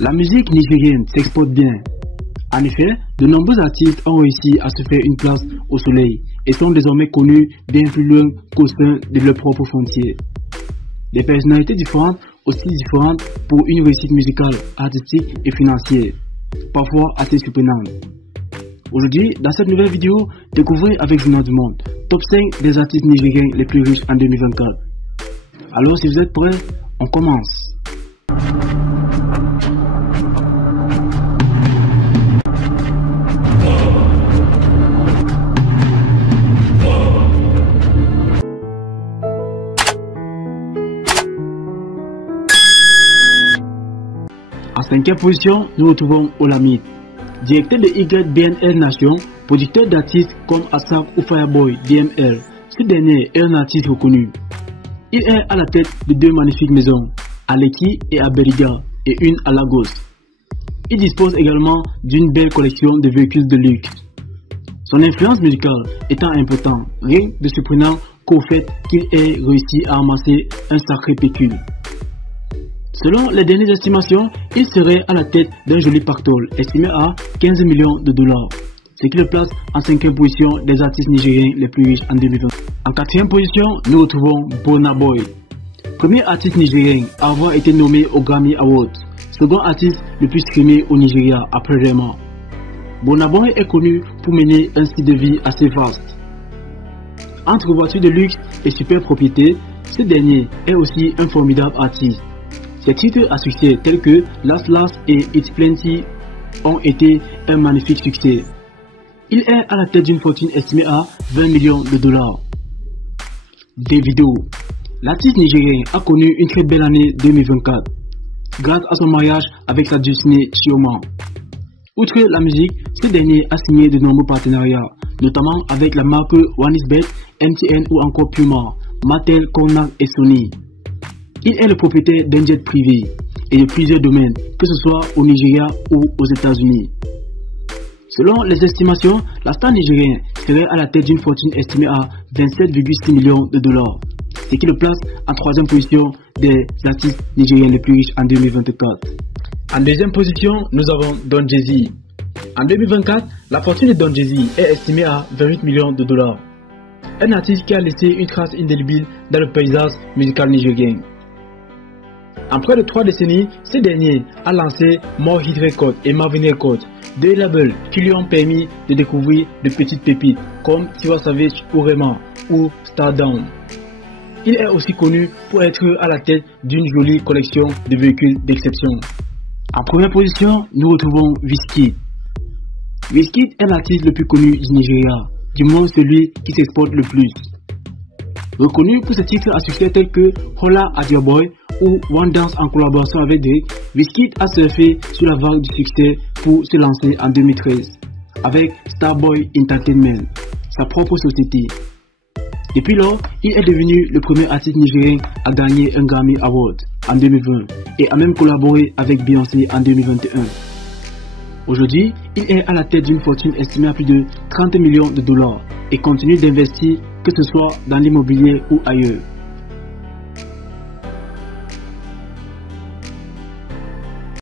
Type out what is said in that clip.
La musique nigérienne s'exporte bien. En effet, de nombreux artistes ont réussi à se faire une place au soleil et sont désormais connus bien plus loin qu'au sein de leurs propres frontières. Des personnalités différentes, aussi différentes pour une réussite musicale, artistique et financière, parfois assez surprenante. Aujourd'hui, dans cette nouvelle vidéo, découvrez avec Journal du Monde, top 5 des artistes nigériens les plus riches en 2024. Alors si vous êtes prêts, on commence. En cinquième position, nous retrouvons Olamide, directeur de YBNL Nation, producteur d'artistes comme Asaf ou Fireboy DML. Ce dernier est un artiste reconnu. Il est à la tête de deux magnifiques maisons, à Lekki et à Beriga, et une à Lagos. Il dispose également d'une belle collection de véhicules de luxe. Son influence musicale étant importante, rien de surprenant qu'au fait qu'il ait réussi à amasser un sacré pécule. Selon les dernières estimations, il serait à la tête d'un joli pactole estimé à 15 millions de dollars, ce qui le place en cinquième position des artistes nigériens les plus riches en 2020. En quatrième position, nous retrouvons Burna Boy, premier artiste nigérien à avoir été nommé au Grammy Awards, second artiste le plus streamé au Nigeria après Rema. Burna Boy est connu pour mener un style de vie assez vaste. Entre voitures de luxe et super propriétés, ce dernier est aussi un formidable artiste. Ses titres à succès tels que Last Last et It's Plenty ont été un magnifique succès. Il est à la tête d'une fortune estimée à 20 millions de dollars. Davido, l'artiste nigérien a connu une très belle année 2024 grâce à son mariage avec sa Dulcinea Chioma. Outre la musique, ce dernier a signé de nombreux partenariats, notamment avec la marque Wanisbet, MTN ou encore Puma, Mattel, Konak et Sony. Il est le propriétaire d'un jet privé et de plusieurs domaines, que ce soit au Nigeria ou aux États-Unis. Selon les estimations, la star nigérienne serait à la tête d'une fortune estimée à 27,6 millions de dollars, ce qui le place en troisième position des artistes nigériens les plus riches en 2024. En deuxième position, nous avons Don Jazzy. En 2024, la fortune de Don Jazzy est estimée à 28 millions de dollars. Un artiste qui a laissé une trace indélébile dans le paysage musical nigérien. En près de 3 décennies, ce dernier a lancé More Hit Records et Marvin Records, deux labels qui lui ont permis de découvrir de petites pépites comme Tiwa Savage ou Rema ou Stardown. Il est aussi connu pour être à la tête d'une jolie collection de véhicules d'exception. En première position, nous retrouvons Wizkid. Wizkid est l'artiste le plus connu du Nigeria, du moins celui qui s'exporte le plus. Reconnu pour ses titres à succès tels que Holla at Your Boy ou One Dance en collaboration avec Drake, Wizkid a surfé sur la vague du succès pour se lancer en 2013 avec Starboy Entertainment, sa propre société. Depuis lors, il est devenu le premier artiste nigérien à gagner un Grammy Award en 2020 et a même collaboré avec Beyoncé en 2021. Aujourd'hui, il est à la tête d'une fortune estimée à plus de 30 millions de dollars et continue d'investir que ce soit dans l'immobilier ou ailleurs.